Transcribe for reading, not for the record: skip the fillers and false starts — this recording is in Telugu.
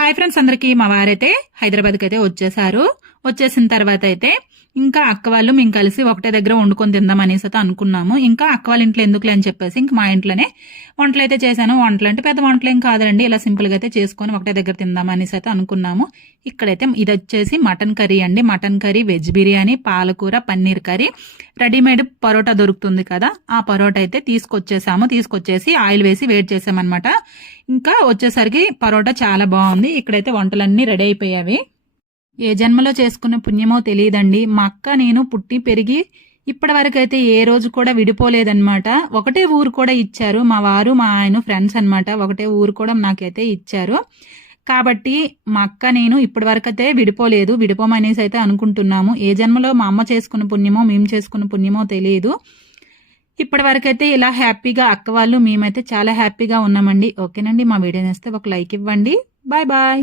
హాయ్ ఫ్రెండ్స్, అందరికీ మా వారైతే హైదరాబాద్కి అయితే వచ్చేసారు. వచ్చేసిన తర్వాత అయితే ఇంకా అక్క వాళ్ళు మేము కలిసి ఒకటే దగ్గర వండుకొని తిందాం అనేసి అయితే అనుకున్నాము. ఇంకా అక్క వాళ్ళ ఇంట్లో ఎందుకులే అని చెప్పేసి ఇంక మా ఇంట్లోనే వంటలు అయితే చేశాను. వంటలు అంటే పెద్ద వంటలు ఏం కాదండి, ఇలా సింపుల్ గా అయితే చేసుకొని ఒకటే దగ్గర తిందాం అనేసి అయితే అనుకున్నాము. ఇక్కడైతే ఇది వచ్చేసి మటన్ కర్రీ అండి. మటన్ కర్రీ, వెజ్ బిర్యానీ, పాలకూర, పన్నీర్ కర్రీ, రెడీమేడ్ పరోటా దొరుకుతుంది కదా, ఆ పరోటా అయితే తీసుకొచ్చేసి ఆయిల్ వేసి వేడి చేసామన్నమాట. ఇంకా వచ్చేసరికి పరోటా చాలా బాగుంది. ఇక్కడైతే వంటలన్నీ రెడీ అయిపోయావి. ఏ జన్మలో చేసుకున్న పుణ్యమో తెలియదండి, మా అక్క నేను పుట్టి పెరిగి ఇప్పటి వరకు అయితే ఏ రోజు కూడా విడిపోలేదన్నమాట. ఒకటే ఊరు కూడా ఇచ్చారు, మా వారు మా ఆయన ఫ్రెండ్స్ అనమాట. ఒకటే ఊరు కూడా నాకైతే ఇచ్చారు. కాబట్టి మా అక్క నేను ఇప్పటి వరకు అయితే విడిపోమనేసి అయితే అనుకుంటున్నాము. ఏ జన్మలో మా అమ్మ చేసుకున్న పుణ్యమో మేము చేసుకున్న పుణ్యమో తెలియదు. ఇప్పటి వరకు అయితే ఇలా హ్యాపీగా అక్క వాళ్ళు మేమైతే చాలా హ్యాపీగా ఉన్నామండి. ఓకేనండి, మా వీడియో నేస్తే ఒక లైక్ ఇవ్వండి. Bye bye.